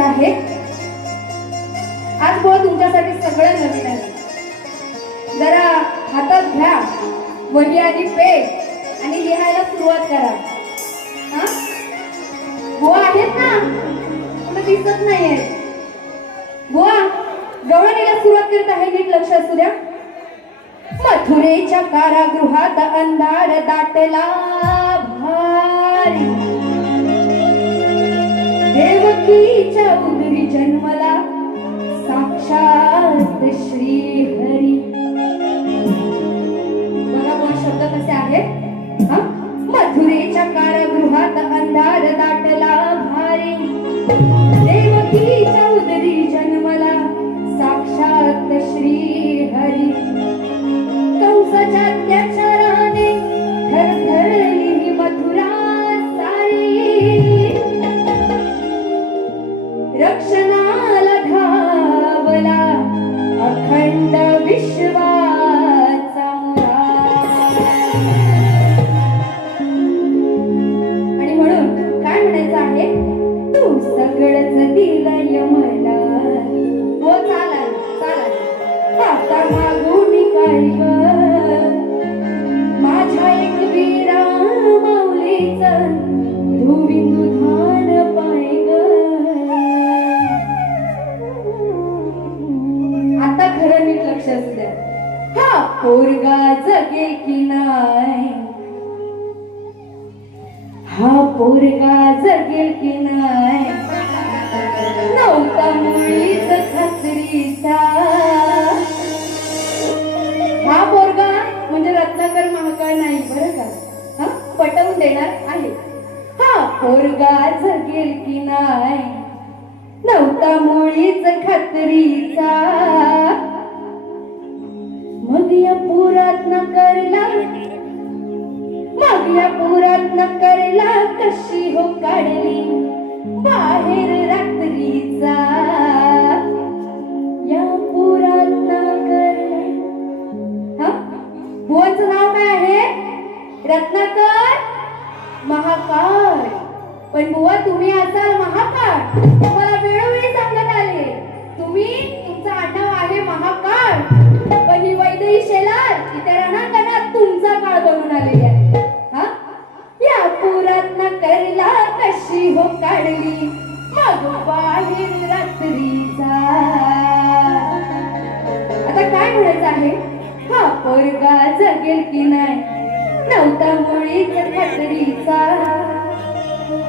म्हणायचं आहे, आज बुवा तुमच्यासाठी सगळं नवीन आहे. जरा हातात घ्या वही आणि पेन आणि लिहायला सुरुवात करा. हा बुवा आहेत ना, मला दिसत नाहीये. बुवा गवळणीला सुरुवात करत आहे, नीट लक्ष असू द्या. मथुरेच्या कारागृहात अंधार दाटला भारी, देवकीच्या उदरी जन्मला साक्षात श्री हरी. बघा दोन शब्द कसे आहेत. मथुरेच्या कारागृहात अंधार दाटला भारी, देवकीच्या उदरी जन्मला साक्षात श्री हरी. कंसाच्या अत्याचाराने थरथरली मथुरा सारी, रक्षणाला धावला अखंड विश्वाचा मुरारी. आणि म्हणून काय म्हणायचं आहे, तू सगळंच दिलंय मला. हो चाला चाला आता मागून काय ग, माझ्या एक वीरा माऊलीच धुबिंदू धान पाय ग. आता खरं नीट लक्ष असू द्या. हा पोरगा जगे की नाही, हा पोरगा जगेल की नाही, नव्हता मुळीच खात्रीचा. हा पोरगा म्हणजे रत्नाकर महाकाळ नाही बरं का, हा पटवून देणार आहे. हा पोरगा जगेल की नाही, नव्हता मुळीच खात्रीचा. मग या पुरात न करला, मग या पुरात न करला कशी हो काढली बाहेर रात्रीचा. या पुरात न करला. हा बुवांचं नाव काय आहे, रत्नाकर महाकाळ. पण बुवा तुम्ही असाल महाकाळ, तुम्हाला वेळोवेळी सांगत आले तुम्ही तुमचं आडनाव आहे महाकाळ, पण ही वैदेही शेलार इथे रणांगणात तुमचा काळ बनून आलेली आहे. हा या पुरात न करला कशी हो काढली मग बाहेर रात्रीचा. आता काय म्हणायचं आहे, हा पोरगा जगेल की नाही, नव्हता मुळीच खात्रीचा.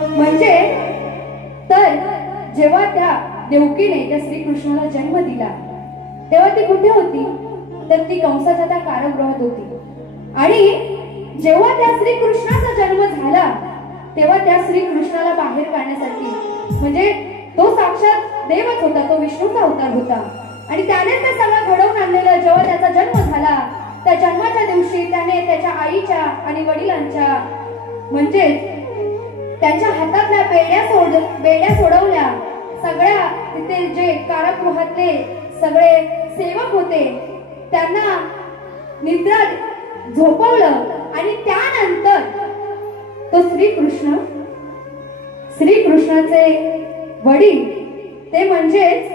म्हणजे तर जेव्हा त्या देवकीने त्या श्रीकृष्णाला जन्म दिला तेव्हा ती कुठे होती, तर ती कंसाच्या त्या कारागृहात होती. आणि जेव्हा त्या श्रीकृष्णाचा जन्म झाला तेव्हा त्या श्रीकृष्णाला बाहेर काढण्यासाठी, म्हणजे तो साक्षात देवच होता, तो विष्णूचा अवतार होता आणि त्याने ते सगळं घडवून आणलेलं. जेव्हा त्याचा जन्म झाला त्या जन्माच्या दिवशी त्याने त्याच्या आईच्या आणि वडिलांच्या म्हणजे त्यांच्या हातातल्या बेड्या सोडवल्या. सगळ्या तिथे जे कारागृहातले सगळे सेवक होते त्यांना निद्रा झोपवलं आणि त्यानंतर तो श्रीकृष्णाचे वडील ते म्हणजेच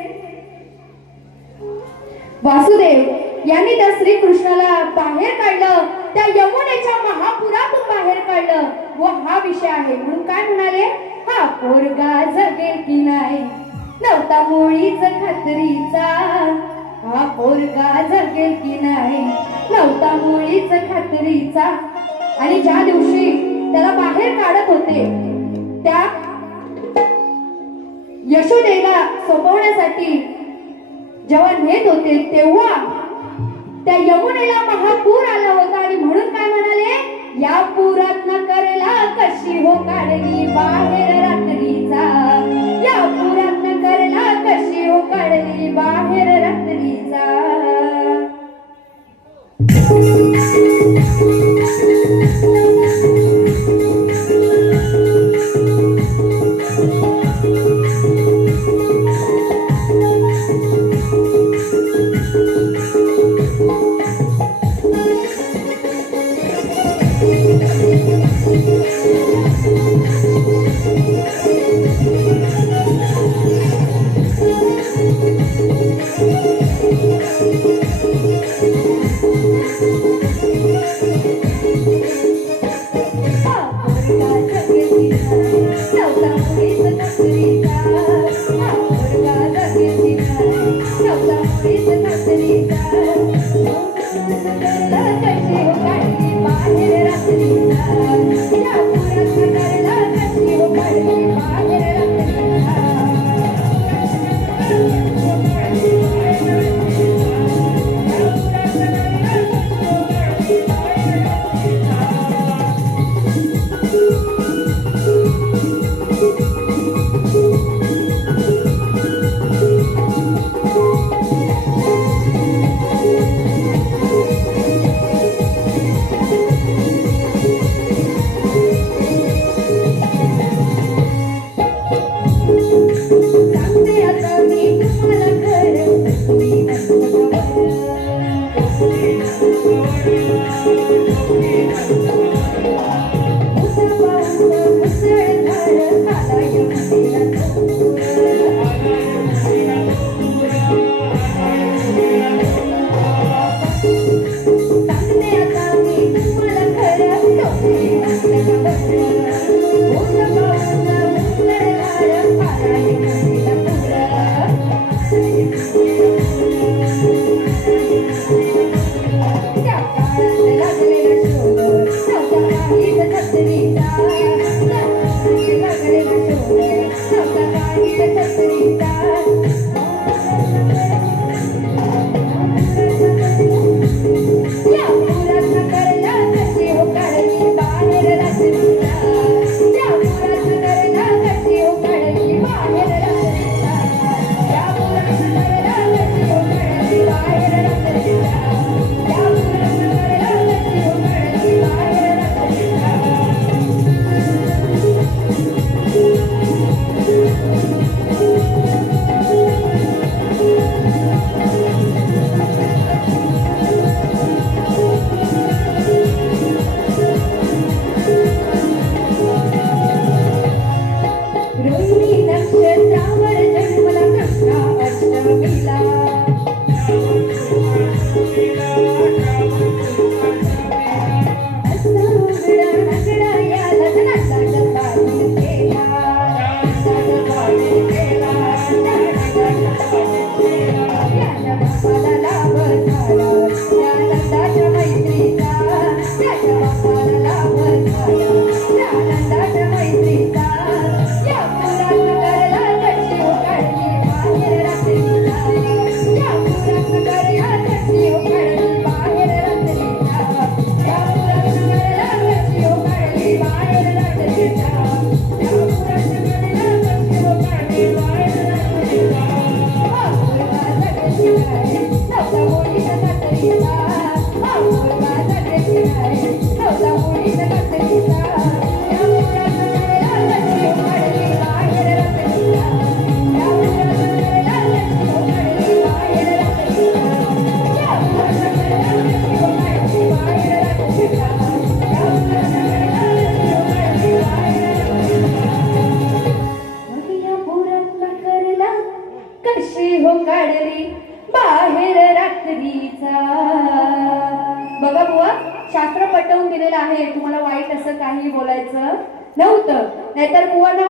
वासुदेव यांनी त्या श्रीकृष्णाला बाहेर काढलं, त्या यमुनेच्या महापुरातून बाहेर काढलं. व हा विषय आहे. म्हणून काय म्हणाले, हा पोरगा जगेल की नाही, नव्हता मुळीच खात्रीचा. हा पोरगा जगेल की नाही, नव्हता मुळीच खात्रीचा. आणि ज्या दिवशी त्याला बाहेर काढत होते त्या यशोदेला सोपवण्यासाठी जेव्हा नेत होते तेव्हा त्या यमुनेला महापूर आला होता. आणि म्हणून काय म्हणाले, या पुरात न करेला कशी हो काढली बाहेर रात्रीचा. या पुरात न करेला कशी हो काढली बाहेर रात्रीचा. रात्रीचा या पुरात करला कशी हो काढली बाहेर रात्रीचा या पुरात करला कशी हो काढली बाहेर रात्रीचा या पुरात करला कशी हो काढली बाहेर रात्रीचा या पुरात करला कशी हो काढली बाहेर रात्रीचा रोहिणी नक्षत्रावर जन्मला कृष्णा अष्टमीला असा उघडा नागडा या लग्नाचा डब्बा केला याच्या बापाला लाभ झाला या नंदाच्या मैत्रीचा याच्या बापाला लाभ झाला या नंदाच्या मैत्रीचा या पुरात करला कशी हो काढली बाहेर रात्रीचा या पुरात करला कशी हो काढली बाहेर रात्रीचा या पुरात करला कशी हो काढली बाहेर रात्रीचा या पुरात करला कशी हो काढली बाहेर रात्रीचा हा मुलगा जगती नाही नवला मुलीचा कातरीचा हा मुलगा जगती नाही नवला मुलीचा कातरीचा या पुरात करला कशी हो काढली बाहेर रात्रीचा या पुरात करला कशी हो काढली बाहेर रात्रीचा या पुरात करला कशी हो काढली बाहेर रात्रीचा या पुरात करला कशी हो काढली बाहेर रात्रीचा मग या पुरात करला कशी हो काढली बाहेर रात्रीचा बघा बुवा शास्त्र पटवून दिलेलं आहे तुम्हाला वाईट असं काही बोलायचं नव्हतं नाहीतर बुवांना